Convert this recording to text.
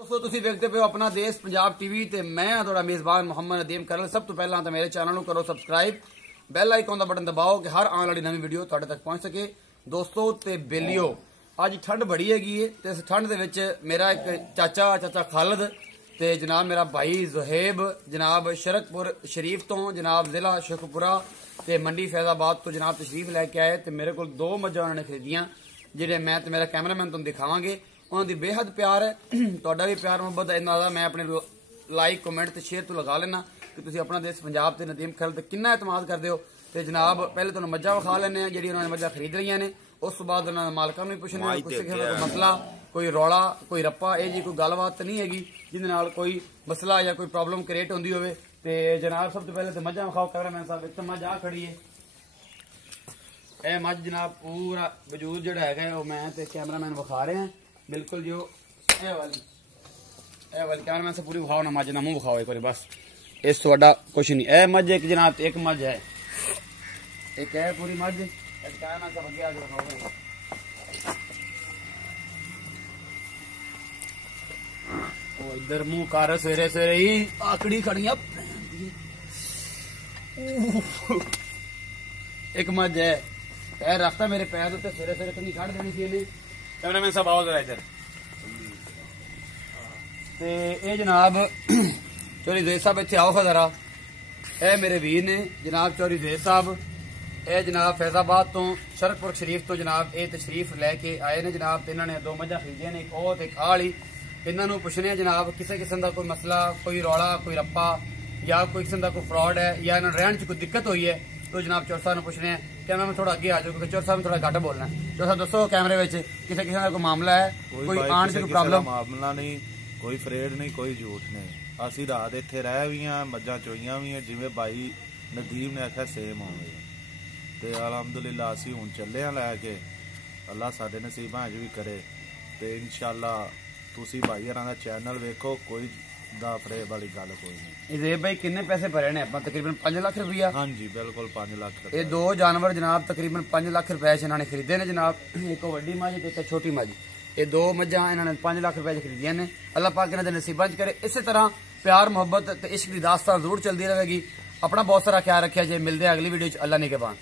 दोस्तों तुसीं वेखदे पे हो अपना देश पंजाब टीवी ते मैं हां तुहाडा मेज़बान मुहम्मद नदीम करल। सब तो पहला तो मेरे चैनल नूं करो सबसक्राइब, बैल आइकन का बटन दबाओ कि हर आने वाली नवी वीडियो तुहाडे तक पहुंच सके। दोस्तों ते बेलियो अज ठंड बड़ी हैगी है ते इस ठंड दे विच मेरा एक चाचा खालिद ते जनाब मेरा भाई जुहेब जनाब शरकपुर शरीफ तो जनाब जिला शेखपुरा ते मंडी फैजाबाद तो जनाब तशरीफ लैके आए ते मेरे को दो मज्जां उन्होंने खरीदियां जिहड़े मैं ते मेरा कैमरामैन तुहानूं दिखावांगे। उन्होंने बेहद प्यार है, तुहाडा भी प्यार मुहब्बत है। इन्ना मैं अपने लाइक कमेंट ते शेयर तो लगा लेना कि तुसीं अपना देश पंजाब ते नदीम खैल ते किन्ना एतमाद करदे हो। ते जनाब पहले तुहानूं मज्जां विखा लैने जिहड़ी उन्होंने मज्जां खरीद लईआं ने, उस तो बाद उन्होंने मालकां नूं भी पुछने कोई मसला कोई रौला कोई रप्पा ये जी कोई गलबात तो नहीं हैगी जिहदे नाल कोई मसला या कोई प्रॉब्लम क्रिएट होंदी होवे। ते जनाब सब तो पहले तो मज्जां विखाओ कैमरामैन साहब। एक तो मज्ज आ खड़ी है ए मज्ज जनाब पूरा वजूद जिहड़ा हैगा वो मैं ते कैमरामैन विखा रहे हैं बिल्कुल जो ए वाली कैमरामैन से पूरी विखाओ ना, मज्ज ना मुंह विखाओ एक बार बस, इस तो वड्डा कुछ नहीं। ए मज्ज एक जनाब एक मज्ज है, एक है पूरी मज्ज कैमरामैन साहब अगे आके विखाओ। इधर मुंह कर सवेरे सवेरे ही आकड़ी खड़ियां एक मज्ज है पैर रखता मेरे पैर उत्ते सवेरे सवेरे कहीं खड़ देनी सी इन्हें। कैमरामैन साहब आओ जरा इधर। ते ये जनाब चौधरी जैद साहब इत्थे आओ जरा। ए मेरे वीर ने जनाब चौधरी जैद साहब, ए जनाब फैजाबाद तो शरकपुर शरीफ तो जनाब ये तशरीफ लैके आए ने जनाब। इन्होंने दो मज्जां खरीदियां ने, एक ओह ते एक आह वाली। इन्हों पुछने जनाब किसी किस्म का कोई मसला कोई रौला कोई रप्पा या कोई किस्म का कोई फ्रॉड है या इन्होंने रहने च कोई दिक्कत हुई है तो जनाब चौर साहब पुछने हैं। कैमरा में थोड़ा अगे आ जाओ क्योंकि चौर साहब थोड़ा घट बोलना है। चौर साहब दसो कैमरे में किसी किस्म का कोई मामला है कोई आने से कोई प्रॉब्लम? मामला नहीं, कोई फरेड नहीं, कोई झूठ नहीं। असी रात इत्थे रह भी हैं, मज्जां चोईयां भी हैं जिवें भाई नदीम ने आख्या सेम होवे ते अलहमदुलिल्लाह असी हुण चले हैं लैके। अल्लाह साडे नसीबां च भी करे ते इंशाअल्लाह तुसी भाई हरां दा चैनल वेखो, कोई दा फरेब वाली गल कोई नहीं। इधर भाई किन्ने पैसे भरे ने आप? तकरीबन 5 लाख रुपया। हाँ जी बिल्कुल 5 लाख। ये दो जानवर जनाब तकरीबन 5 लाख रुपए इन्होंने खरीदे ने जनाब। एक वड्डी मझ ते एक छोटी मझ, ये दो मज्जां इन्होंने 5 लाख रुपए खरीदियां ने। अल्लाह पाक इन्हां दे नसीबां च करे। इसी तरह प्यार मुहब्बत ते इश्क दी दास्तान जरूर चलती रहेगी। अपना बहुत सारा ख्याल रखिया जे, मिलते हैं अगली वीडियो च। अल्लाह निगहबान।